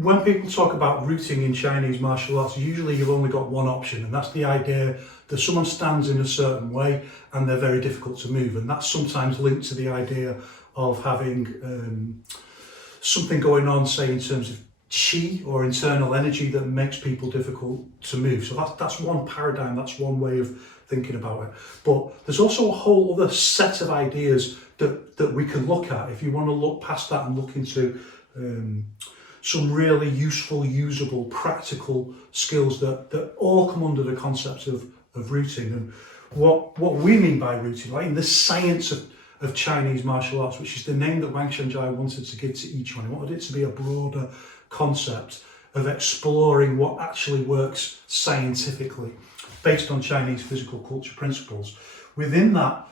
when people talk about rooting in Chinese martial arts, usually you've only got one option, and that's the idea that someone stands in a certain way and they're very difficult to move. And that's sometimes linked to the idea of having something going on, say in terms of chi or internal energy that makes people difficult to move. So that's one paradigm, that's one way of thinking about it. But there's also a whole other set of ideas that we can look at if you want to look past that and look into some really useful, usable, practical skills that all come under the concept of rooting. And what we mean by rooting, like in the science of Chinese martial arts, which is the name that Wang Shenjai wanted to give to each one. He wanted it to be a broader concept of exploring what actually works scientifically based on Chinese physical culture principles. Within that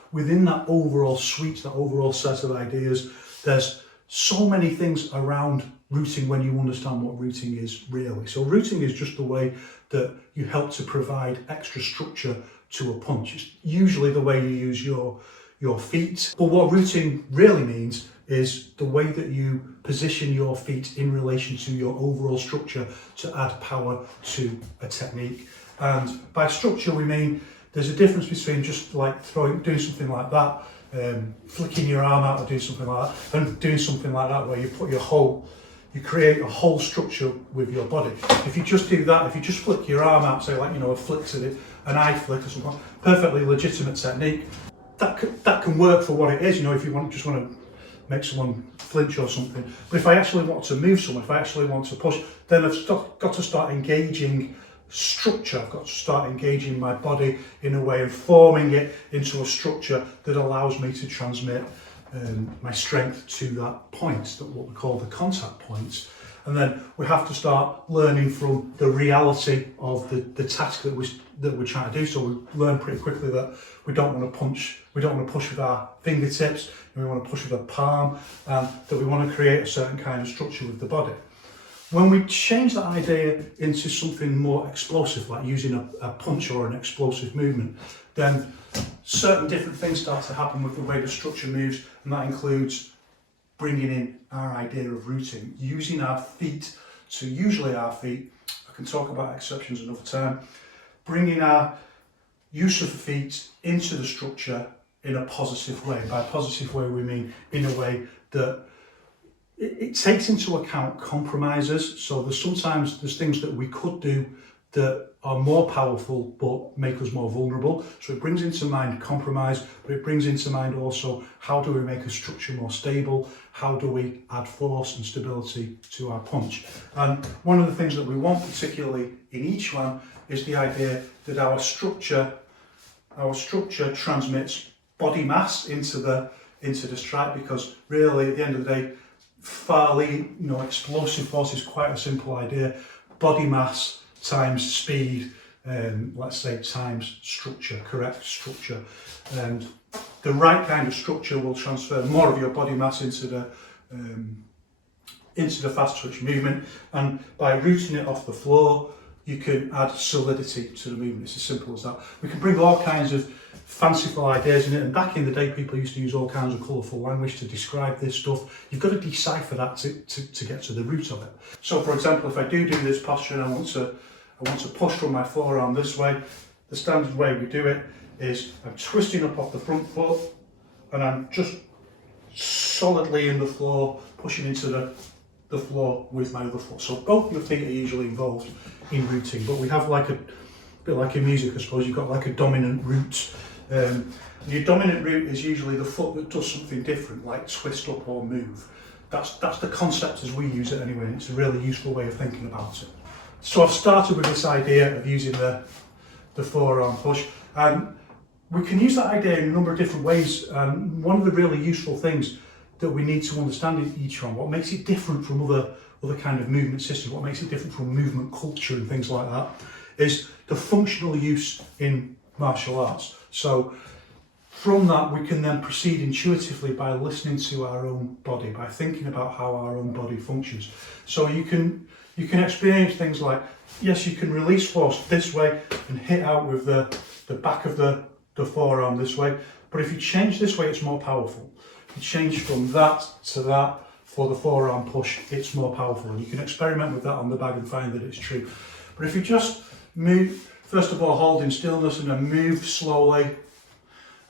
overall suite, that overall set of ideas, there's so many things around rooting when you understand what rooting is really. So rooting is just the way that you help to provide extra structure to a punch. It's usually the way you use your feet. But what rooting really means is the way that you position your feet in relation to your overall structure to add power to a technique. And by structure we mean there's a difference between just like doing something like that, flicking your arm out or doing something like that, and doing something like that where you create a whole structure with your body. If you just do that, if you just flick your arm out, say like, a flick to an eye flick or something, perfectly legitimate technique, that can work for what it is, if you just want to make someone flinch or something. But if I actually want to move someone, if I actually want to push, then I've got to start engaging structure. I've got to start engaging my body in a way of forming it into a structure that allows me to transmit my strength to that point, what we call the contact points. And then we have to start learning from the reality of the task that we're trying to do. So we learn pretty quickly that we don't want to punch, we don't want to push with our fingertips, and we want to push with our palm, and that we want to create a certain kind of structure with the body. When we change that idea into something more explosive, like using a punch or an explosive movement, then certain different things start to happen with the way the structure moves, and that includes bringing in our idea of rooting, using our feet, usually our feet, I can talk about exceptions another time, bringing our use of the feet into the structure in a positive way. By positive way we mean in a way that it takes into account compromises. So sometimes there's things that we could do that are more powerful but make us more vulnerable. So it brings into mind compromise, but it brings into mind also how do we make a structure more stable, how do we add force and stability to our punch. And one of the things that we want particularly in each one is the idea that our structure transmits body mass into the strike, because really at the end of the day, fairly, explosive force is quite a simple idea. Body mass times speed, let's say times structure, correct structure. And the right kind of structure will transfer more of your body mass into the fast twitch movement. And by rooting it off the floor, you can add solidity to the movement. It's as simple as that. We can bring all kinds of fanciful ideas in it, and back in the day people used to use all kinds of colourful language to describe this stuff. You've got to decipher that to get to the root of it. So for example, if I do this posture and I want to push from my forearm this way, the standard way we do it is I'm twisting up off the front foot and I'm just solidly in the floor, pushing into the floor with my other foot. So both your feet are usually involved in rooting, but we have like a bit like in music, I suppose. You've got like a dominant root. And your dominant root is usually the foot that does something different, like twist up or move. That's the concept as we use it anyway, and it's a really useful way of thinking about it. So I've started with this idea of using the forearm push, and we can use that idea in a number of different ways. And one of the really useful things that we need to understand in each one, what makes it different from other kind of movement systems, what makes it different from movement culture and things like that, is the functional use in martial arts. So from that we can then proceed intuitively by listening to our own body, by thinking about how our own body functions. So you can experience things like, yes, you can release force this way and hit out with the back of the forearm this way, but if you change this way it's more powerful. If you change from that to that, for the forearm push, it's more powerful. And you can experiment with that on the bag and find that it's true. But if you just move, first of all, hold in stillness and then move slowly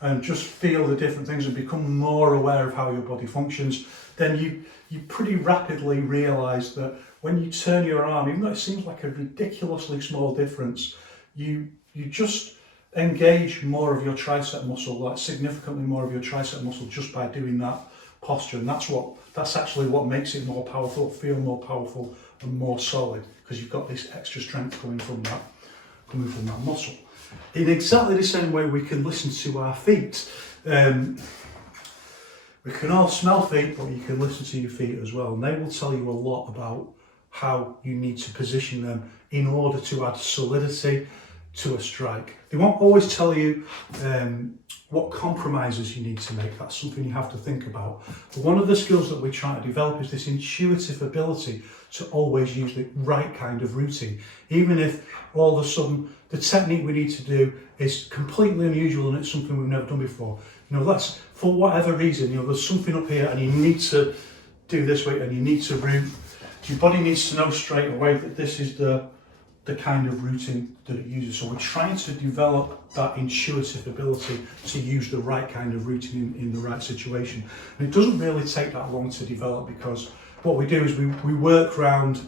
and just feel the different things and become more aware of how your body functions, then you pretty rapidly realise that when you turn your arm, even though it seems like a ridiculously small difference, you just engage more of your tricep muscle, like significantly more of your tricep muscle, just by doing that posture. And that's actually what makes it more powerful, feel more powerful and more solid, because you've got this extra strength coming from that muscle. In exactly the same way, we can listen to our feet. We can all smell feet, but you can listen to your feet as well, and they will tell you a lot about how you need to position them in order to add solidity to a strike. They won't always tell you what compromises you need to make. That's something you have to think about. But one of the skills that we try to develop is this intuitive ability to always use the right kind of routing, even if all of a sudden the technique we need to do is completely unusual and it's something we've never done before. That's for whatever reason, there's something up here and you need to do this way and you need to route. Your body needs to know straight away that this is the kind of routing that it uses. So we're trying to develop that intuitive ability to use the right kind of routing in the right situation. And it doesn't really take that long to develop, because what we do is we work around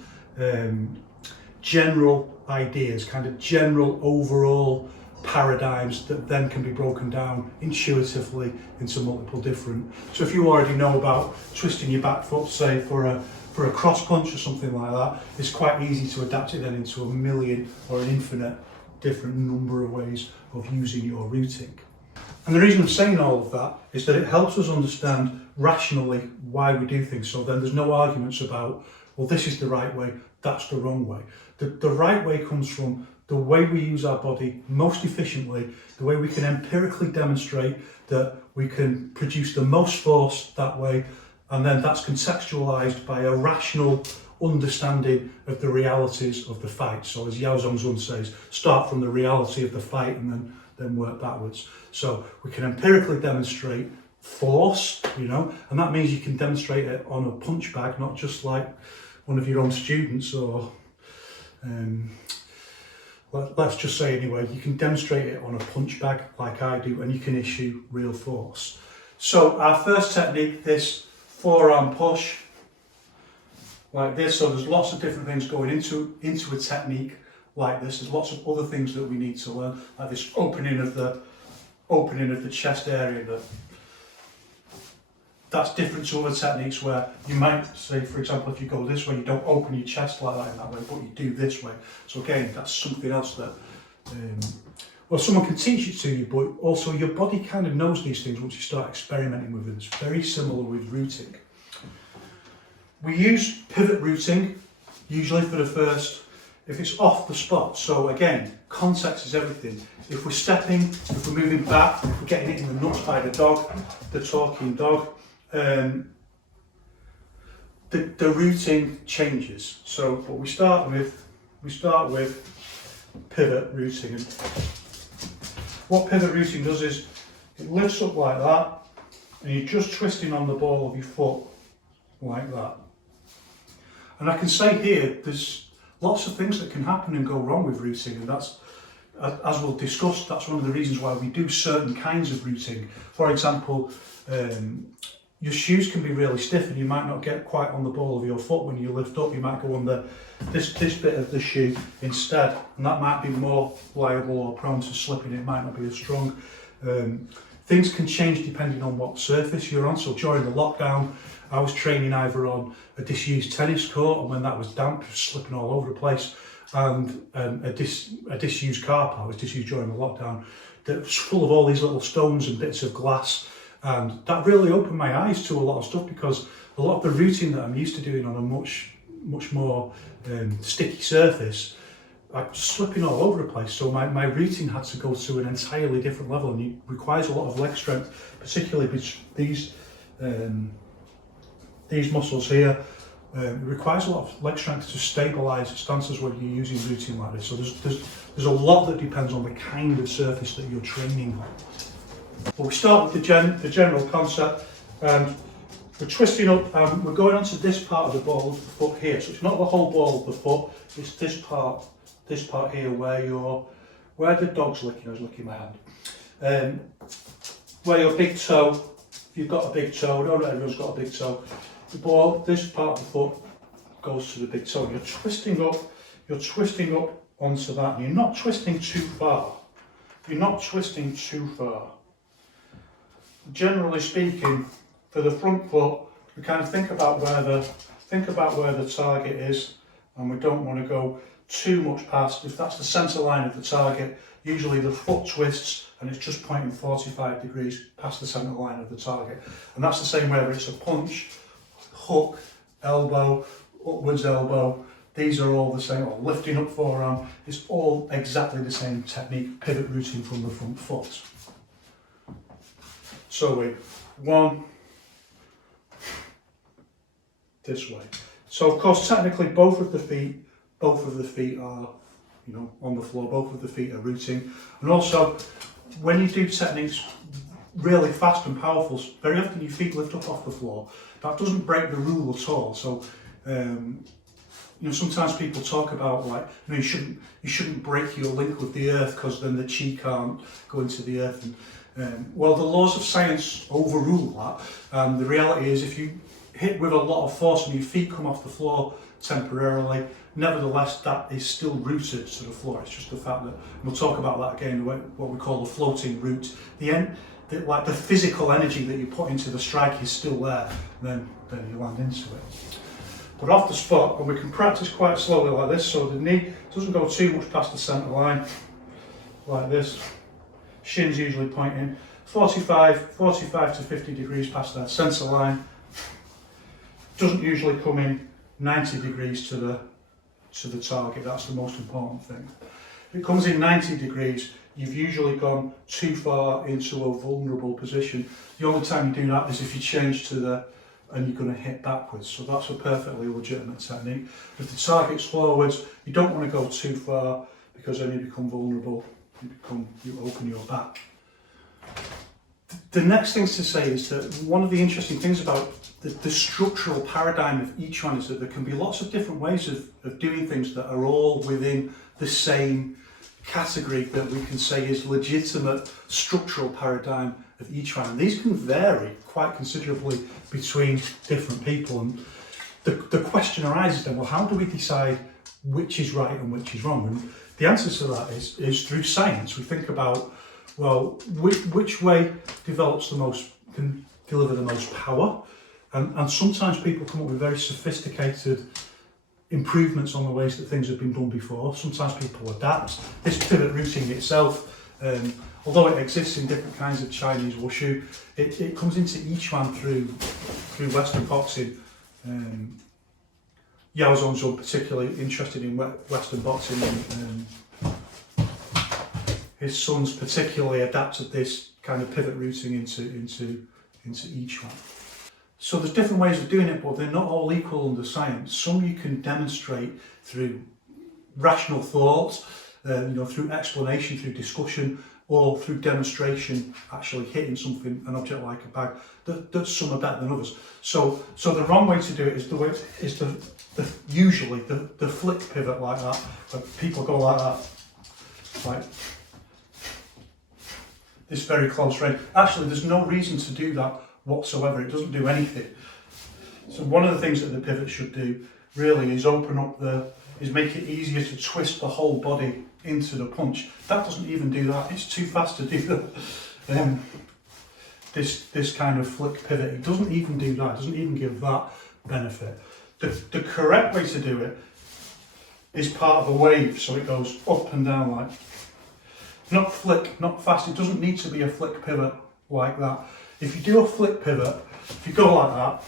general ideas, kind of general overall paradigms that then can be broken down intuitively into multiple different. So if you already know about twisting your back foot, say for a cross punch or something like that, it's quite easy to adapt it then into a million or an infinite different number of ways of using your routing. And the reason I'm saying all of that is that it helps us understand rationally why we do things. So then there's no arguments about, well, this is the right way, that's the wrong way. The right way comes from the way we use our body most efficiently, the way we can empirically demonstrate that we can produce the most force that way, and then that's contextualized by a rational understanding of the realities of the fight. So as Yao Zhongzun says, start from the reality of the fight and then work backwards. So we can empirically demonstrate force, and that means you can demonstrate it on a punch bag, not just like one of your own students, or let's just say anyway, you can demonstrate it on a punch bag like I do, and you can issue real force. So our first technique, this forearm push, like this. So there's lots of different things going into a technique like this. There's lots of other things that we need to learn, like this opening of the chest area. That's different to other techniques where you might say, for example, if you go this way, you don't open your chest like that in that way, but you do this way. So again, that's something else that someone can teach it to you, but also your body kind of knows these things once you start experimenting with it. It's very similar with routing. We use pivot routing, usually for the first, if it's off the spot. So again, context is everything. If we're stepping, if we're moving back, if we're getting it in the nuts by the dog, the talking dog, the routing changes. So what we start with pivot routing. And what pivot routing does is it lifts up like that, and you're just twisting on the ball of your foot like that. And I can say here, there's lots of things that can happen and go wrong with routing, and that's, as we'll discuss, that's one of the reasons why we do certain kinds of routing. For example, your shoes can be really stiff and you might not get quite on the ball of your foot when you lift up. You might go on this bit of the shoe instead, and that might be more liable or prone to slipping. It might not be as strong. Things can change depending on what surface you're on. So during the lockdown, I was training either on a disused tennis court, and when that was damp, it was slipping all over the place, and a disused car park was disused during the lockdown that was full of all these little stones and bits of glass. And that really opened my eyes to a lot of stuff, because a lot of the routing that I'm used to doing on a much more sticky surface, I'm slipping all over the place. So my routing had to go to an entirely different level, and it requires a lot of leg strength, particularly these muscles here. It requires a lot of leg strength to stabilise stances when you're using routing like this. So there's a lot that depends on the kind of surface that you're training on. But we start with the general concept, and we're twisting up, we're going onto this part of the ball of the foot here. So it's not the whole ball of the foot, it's this part here where the dog's licking. I was licking my hand. Where your big toe, if you've got a big toe, not everyone's got a big toe, the ball, this part of the foot goes to the big toe. You're twisting up onto that, and you're not twisting too far. You're not twisting too far. Generally speaking, for the front foot, we kind of think about where the target is, and we don't want to go too much past. If that's the centre line of the target, usually the foot twists and it's just pointing 45 degrees past the centre line of the target. And that's the same whether it's a punch, hook, elbow, upwards elbow. These are all the same, or lifting up forearm. It's all exactly the same technique, pivot routing from the front foot. So we one, this way. So of course, technically, both of the feet are, you know, on the floor. Both of the feet are rooting. And also, when you do techniques really fast and powerful, very often your feet lift up off the floor. That doesn't break the rule at all. So, you know, sometimes people talk about, like, you know, you shouldn't break your link with the earth because then the chi can't go into the earth. And well, the laws of science overrule that. The reality is, if you hit with a lot of force and your feet come off the floor temporarily, nevertheless that is still rooted to the floor. It's just the fact that, and we'll talk about that again, what we call the floating root. Like the physical energy that you put into the strike is still there, and then you land into it. But off the spot, and we can practice quite slowly like this, so the knee doesn't go too much past the centre line, like this. Shins usually pointing 45 to 50 degrees past that centre line. Doesn't usually come in 90 degrees to the target. That's the most important thing. If it comes in 90 degrees, you've usually gone too far into a vulnerable position. The only time you do that is if you change and you're going to hit backwards. So that's a perfectly legitimate technique. If the target's forwards, you don't want to go too far because then you become vulnerable. You open your back. The next thing to say is that one of the interesting things about the structural paradigm of each one is that there can be lots of different ways of doing things that are all within the same category that we can say is legitimate structural paradigm of each one. And these can vary quite considerably between different people. And the question arises then, well, how do we decide which is right and which is wrong? And the answer to that is through science. We think about, well, which way can deliver the most power? And sometimes people come up with very sophisticated improvements on the ways that things have been done before. Sometimes people adapt. This pivot routing itself, although it exists in different kinds of Chinese wushu, it comes into Yiquan through Western boxing. Yao Zhong's particularly interested in Western boxing, and his sons particularly adapted this kind of pivot routing into Yiquan. So there's different ways of doing it, but they're not all equal under science. Some you can demonstrate through rational thought, through explanation, through discussion, or through demonstration, actually hitting an object like a bag. That some are better than others. So the wrong way to do it is usually the flick pivot like that, where people go like that, like this very close range. Actually, there's no reason to do that whatsoever. It doesn't do anything. So one of the things that the pivot should do really is make it easier to twist the whole body into the punch. That doesn't even do that. It's too fast to do that. This kind of flick pivot, it doesn't even do that. It doesn't even give that benefit. The correct way to do it is part of a wave, so it goes up and down like, not flick, not fast. It doesn't need to be a flick pivot like that. If you do a flick pivot, if you go like that,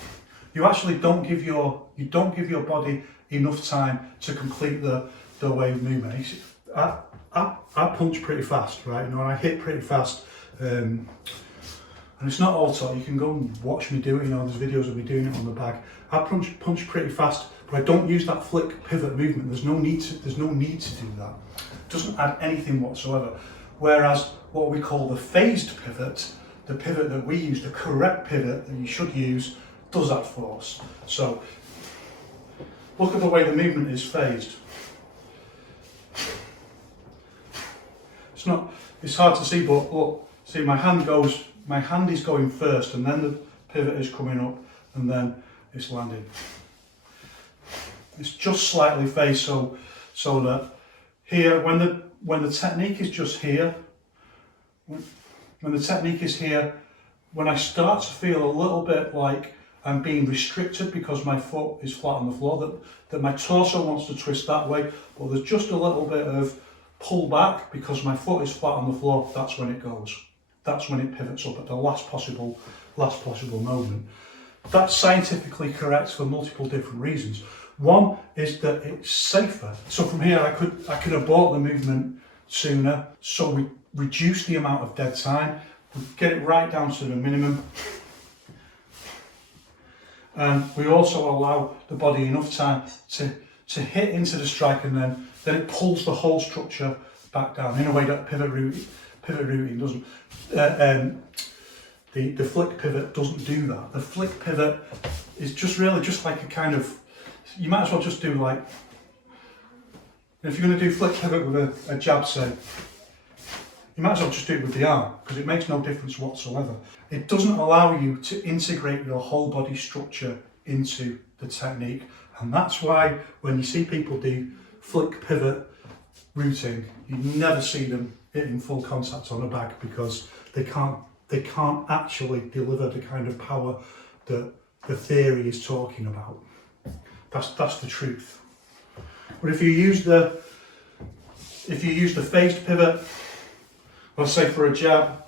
you actually don't give your body enough time to complete the wave movement. I punch pretty fast, right? I hit pretty fast, and it's not all taught. You can go and watch me do it. There's videos of me doing it on the bag. I punch pretty fast, but I don't use that flick pivot movement. There's no need to do that. It doesn't add anything whatsoever. Whereas what we call the phased pivot, the pivot that we use, the correct pivot that you should use, does add force. So look at the way the movement is phased. It's hard to see, but look, see my hand is going first, and then the pivot is coming up, and then it's landing. It's just slightly phased, so that here, when the technique is just here, when the technique is here, when I start to feel a little bit like I'm being restricted because my foot is flat on the floor, that my torso wants to twist that way, but there's just a little bit of pull back because my foot is flat on the floor, that's when it goes. That's when it pivots up at the last possible moment. That's scientifically correct for multiple different reasons. One is that it's safer. So from here I could abort the movement sooner, so we reduce the amount of dead time, we get it right down to the minimum. And we also allow the body enough time to hit into the strike, and then it pulls the whole structure back down in a way that pivot routing doesn't. The flick pivot doesn't do that. The flick pivot is just really just like a kind of, you might as well just do like, if you're going to do flick pivot with a jab, say, you might as well just do it with the arm, because it makes no difference whatsoever. It doesn't allow you to integrate your whole body structure into the technique, and that's why when you see people do flick pivot routing, you never see them hitting full contact on a bag, because they can't actually deliver the kind of power that the theory is talking about. That's the truth. But if you use the phased pivot, let's say for a jab,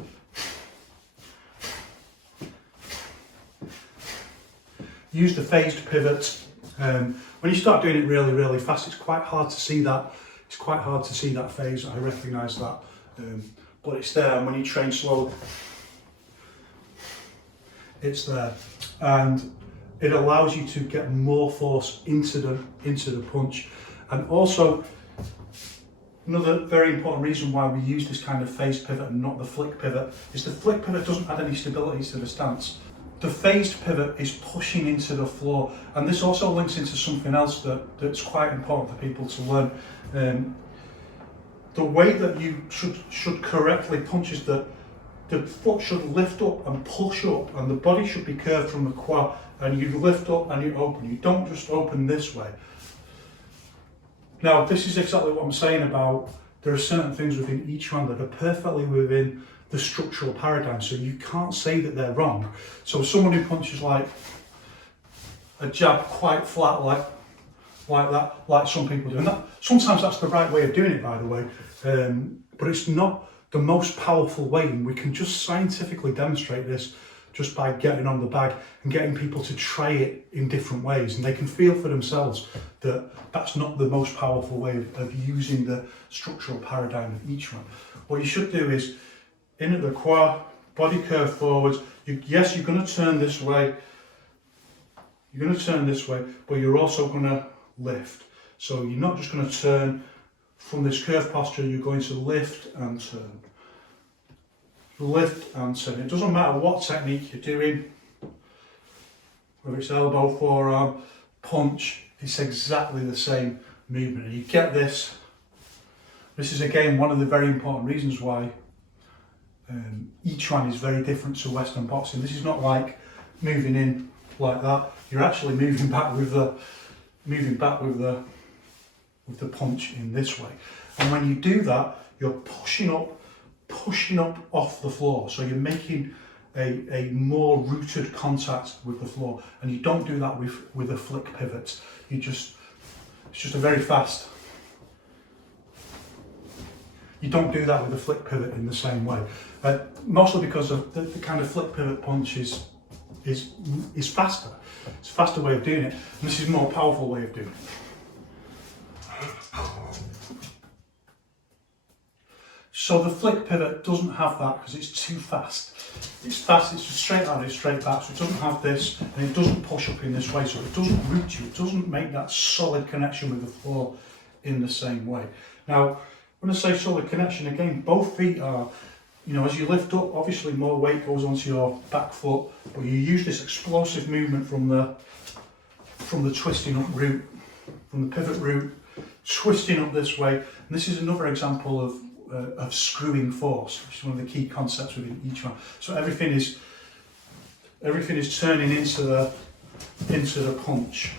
use the phased pivot. When you start doing it really, really fast, it's quite hard to see that. It's quite hard to see that phase. I recognise that, but it's there. And when you train slowly, it's there, and it allows you to get more force into the punch. And also, another very important reason why we use this kind of phased pivot and not the flick pivot is the flick pivot doesn't add any stability to the stance. The phased pivot is pushing into the floor, and this also links into something else that's quite important for people to learn. The way that you should correctly punch is that the foot should lift up and push up, and the body should be curved from the quad, and you lift up and you open. You don't just open this way. Now, this is exactly what I'm saying about there are certain things within each one that are perfectly within the structural paradigm, so you can't say that they're wrong. So someone who punches like a jab quite flat like that, like some people do, and sometimes that's the right way of doing it, by the way, but it's not the most powerful way, and we can just scientifically demonstrate this just by getting on the bag and getting people to try it in different ways, and they can feel for themselves that that's not the most powerful way of using the structural paradigm of each one. What you should do is, in at the quad, body curve forwards. Yes, you're going to turn this way. You're going to turn this way, but you're also going to lift. So you're not just going to turn from this curved posture, you're going to lift and turn. Lift and turn. It doesn't matter what technique you're doing, whether it's elbow, forearm, punch, it's exactly the same movement. And you get this. This is again one of the very important reasons why each one is very different to Western boxing. This is not like moving in like that. You're actually moving back with the punch in this way. And when you do that, you're pushing up off the floor. So you're making a more rooted contact with the floor, and you don't do that with a flick pivot. It's just a very fast. You don't do that with a flick pivot in the same way, mostly because of the kind of flick pivot punch is faster. It's a faster way of doing it, and this is a more powerful way of doing it. So the flick pivot doesn't have that because it's too fast. It's fast, it's straight out, it's straight back, so it doesn't have this, and it doesn't push up in this way, so it doesn't root you, it doesn't make that solid connection with the floor in the same way. Now, when I say solid connection, again, both feet are you know, as you lift up, obviously more weight goes onto your back foot, but you use this explosive movement from the twisting up route, from the pivot route, twisting up this way. And this is another example of screwing force, which is one of the key concepts within Yiquan. So everything is turning into the punch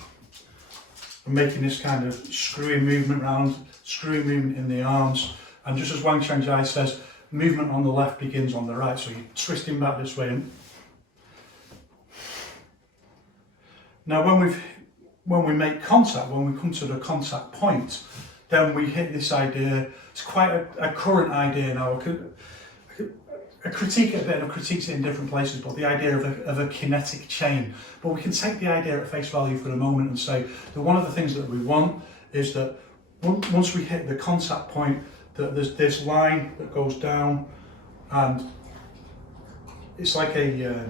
and making this kind of screwing movement around, screwing movement in the arms. And just as Wang Changjai says, movement on the left begins on the right. So you're twisting back this way. Now when we make contact, when we come to the contact point, then we hit this idea. It's quite a current idea now. I critique it a bit, and I've critiqued it in different places, but the idea of a kinetic chain. But we can take the idea at face value for a moment and say that one of the things that we want is that once we hit the contact point, that there's this line that goes down, and it's like at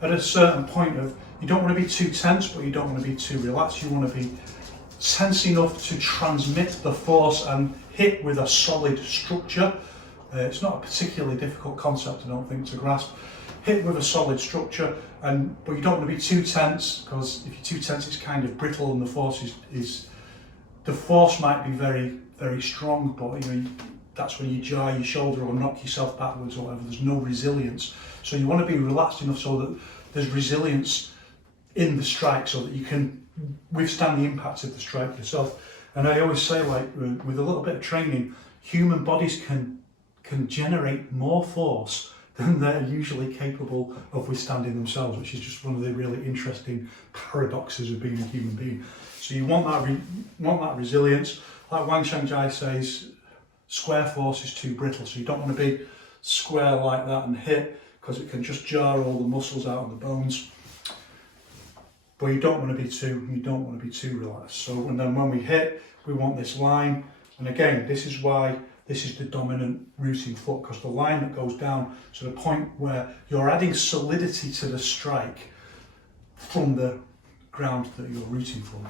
a certain point of, you don't want to be too tense, but you don't want to be too relaxed. You want to be tense enough to transmit the force and hit with a solid structure. It's not a particularly difficult concept, I don't think, to grasp. Hit with a solid structure, but you don't want to be too tense, because if you're too tense, it's kind of brittle, and the force the force might be very, very strong, but you know, that's when you jar your shoulder or knock yourself backwards or whatever. There's no resilience. So you want to be relaxed enough so that there's resilience in the strike, so that you can withstand the impact of the strike yourself. And I always say, like, with a little bit of training, human bodies can generate more force than they're usually capable of withstanding themselves, which is just one of the really interesting paradoxes of being a human being. So you want that resilience. Like Wang Changjai says, square force is too brittle, so you don't want to be square like that and hit, because it can just jar all the muscles out of the bones. But you don't want to be too relaxed. So and then when we hit, we want this line. And again, this is why this is the dominant rooting foot, because the line that goes down to the point where you're adding solidity to the strike from the ground that you're rooting from.